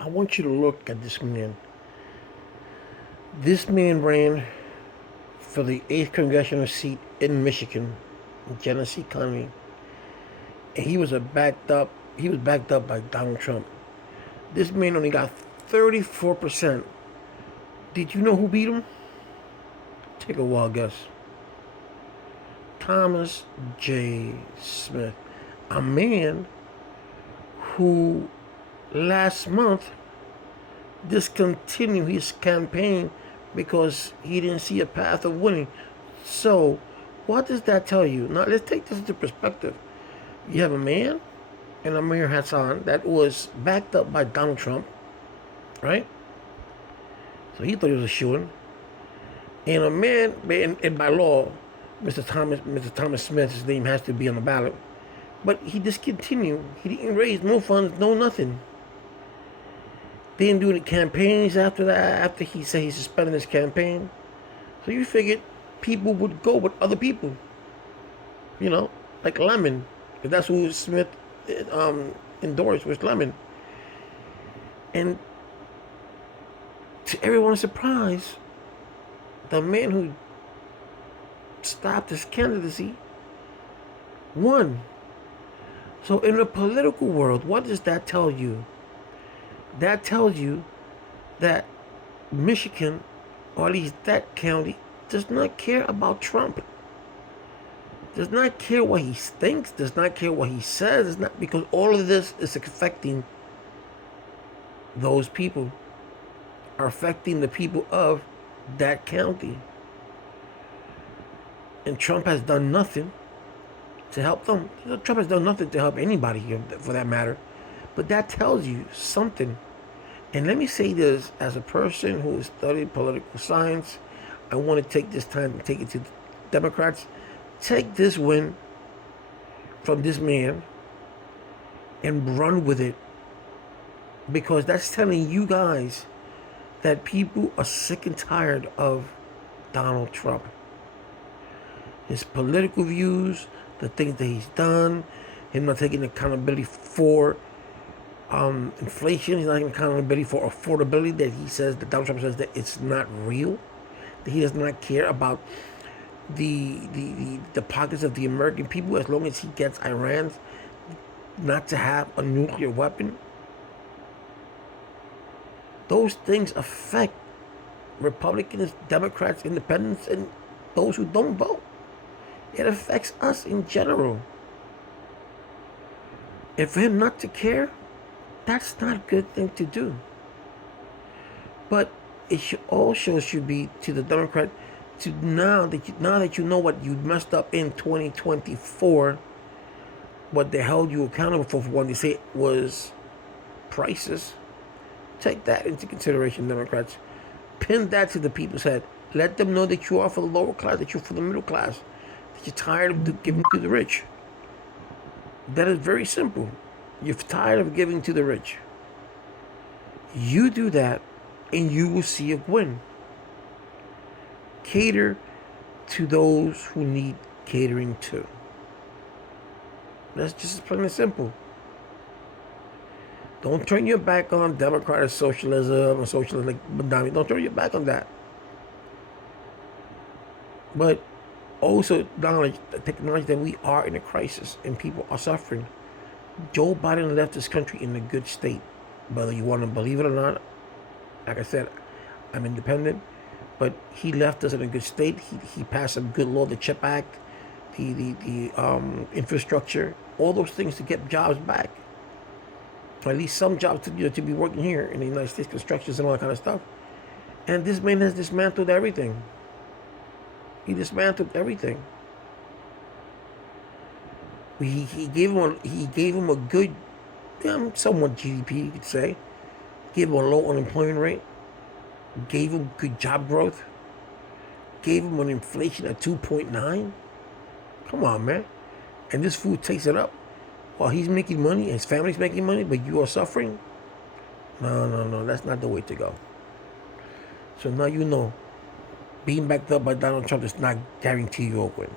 I want you to look at this man. This man ran for the 8th congressional seat in Michigan, Genesee County, and he was backed up by Donald Trump. This man only got 34%. Did you know who beat him? Take a wild guess. Thomas J. Smith, a man who last month discontinued his campaign because he didn't see a path of winning. So, what does that tell you? Now, let's take this into perspective. You have a man and Amir Hassan that was backed up by Donald Trump, right? So he thought he was a shoo-in. And a man, and by law, Mr. Thomas Smith's name has to be on the ballot. But he discontinued. He didn't raise no funds, no nothing. They didn't do any campaigns after that, after he said he suspended his campaign. So you figured people would go with other people. You know, like Lemon. If that's who Smith endorsed, was Lemon. And to everyone's surprise, the man who stopped his candidacy won. So in the political world, what does that tell you? That tells you that Michigan, or at least that county, does not care about Trump. Does not care what he thinks, does not care what he says. It's not, because all of this is affecting those people, are affecting the people of that county. And Trump has done nothing to help them. Trump has done nothing to help anybody here, for that matter. But that tells you something. And let me say this, as a person who has studied political science, I want to take this time to take it to the Democrats. Take this win from this man and run with it. Because that's telling you guys that people are sick and tired of Donald Trump. His political views, the things that he's done, him not taking accountability for inflation, he's not taking accountability for affordability, that he says, that Donald Trump says that it's not real, that he does not care about the pockets of the American people as long as he gets Iran not to have a nuclear weapon. Those things affect Republicans, Democrats, Independents, and those who don't vote. It affects us in general. And for him not to care, that's not a good thing to do. But it also should be to the Democrat, to now that you know what you messed up in 2024, what they held you accountable for when they say it was prices. Take that into consideration, Democrats. Pin that to the people's head. Let them know that you are for the lower class, that you're for the middle class, that you're tired of giving to the rich. That is very simple. You're tired of giving to the rich. You do that, and you will see a win. Cater to those who need catering to. That's just plain and simple. Don't turn your back on democratic socialism or socialism like Badami. Don't turn your back on that. But also acknowledge that we are in a crisis and people are suffering. Joe Biden left this country in a good state. Whether you want to believe it or not, like I said, I'm independent, but he left us in a good state. He passed a good law, the CHIP Act, the infrastructure, all those things to get jobs back. Or at least some jobs to be working here in the United States, constructions and all that kind of stuff. And this man has dismantled everything. He dismantled everything. He gave him a good, somewhat GDP, you could say. Gave him a low unemployment rate. Gave him good job growth. Gave him an inflation at 2.9. Come on, man. And this fool takes it up while he's making money, his family's making money, but you are suffering? No, that's not the way to go. So now you know, being backed up by Donald Trump does not guarantee you a win.